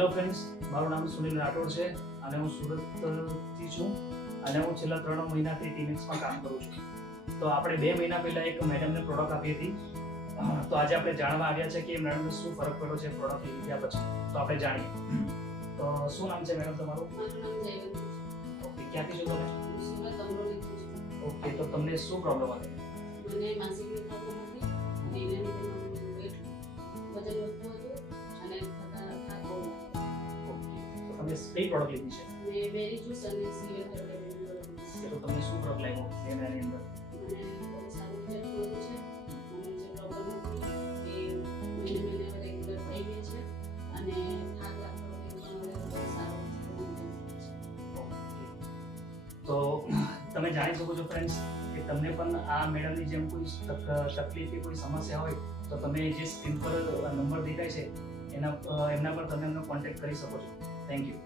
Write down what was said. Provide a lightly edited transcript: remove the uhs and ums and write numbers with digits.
Hello friends, મારું નામ સુનિલ રાઠોડ છે અને હું સુરતથી છું અને હું છેલ્લા 3 મહિનાથી ટીનેક્સમાં કામ કરું છું. તો આપણે 2 મહિના પહેલા એક મેડમને પ્રોડક્ટ આપી હતી. તો આજે આપણે જાણવા આવ્યા છે કે મેડમને શું ફરક પડ્યો છે પ્રોડક્ટ લીધા પછી. તો આપણે જાણીએ. તો શું નામ છે મેડમ તમારું? મારું નામ જયવંતી છે. ઓકે, ક્યાંથી છો તમે? હું સુરત અમરોલીથી છું. ઓકે, તો તમને શું પ્રોબ્લેમ હતી? મને માસિકની પ્રોબ્લેમ હતી અને એના લીધે મારું વજન વધતું હતું અને થાક બહુ લાગતો. ઓકે, તો તમે કઈ પ્રોડક્ટ લીધી છે? મેં બેરી જ્યુસ અને સીએલ ટેબ્લેટ લીધું. તો તમને શું ફરક લાગ્યો એની અંદર? મને બહુ સારું રિઝલ્ટ મળ્યું છે. મને જે પ્રોબ્લેમ હતી એ મહિને હવે રેગ્યુલર થઈ ગઈ છે અને થાક લાગતો હતો એ પણ હવે સારો તો તમે જાણી શકો છો ફ્રેન્ડ્સ કે તમને પણ આ મેડમની જેમ કોઈ તકલીફ કે કોઈ સમસ્યા હોય તો તમે જે સ્ક્રીન પર નંબર દેખાય છે એમના પર તમે એમનો કોન્ટેક્ટ કરી શકો છો. Thank you.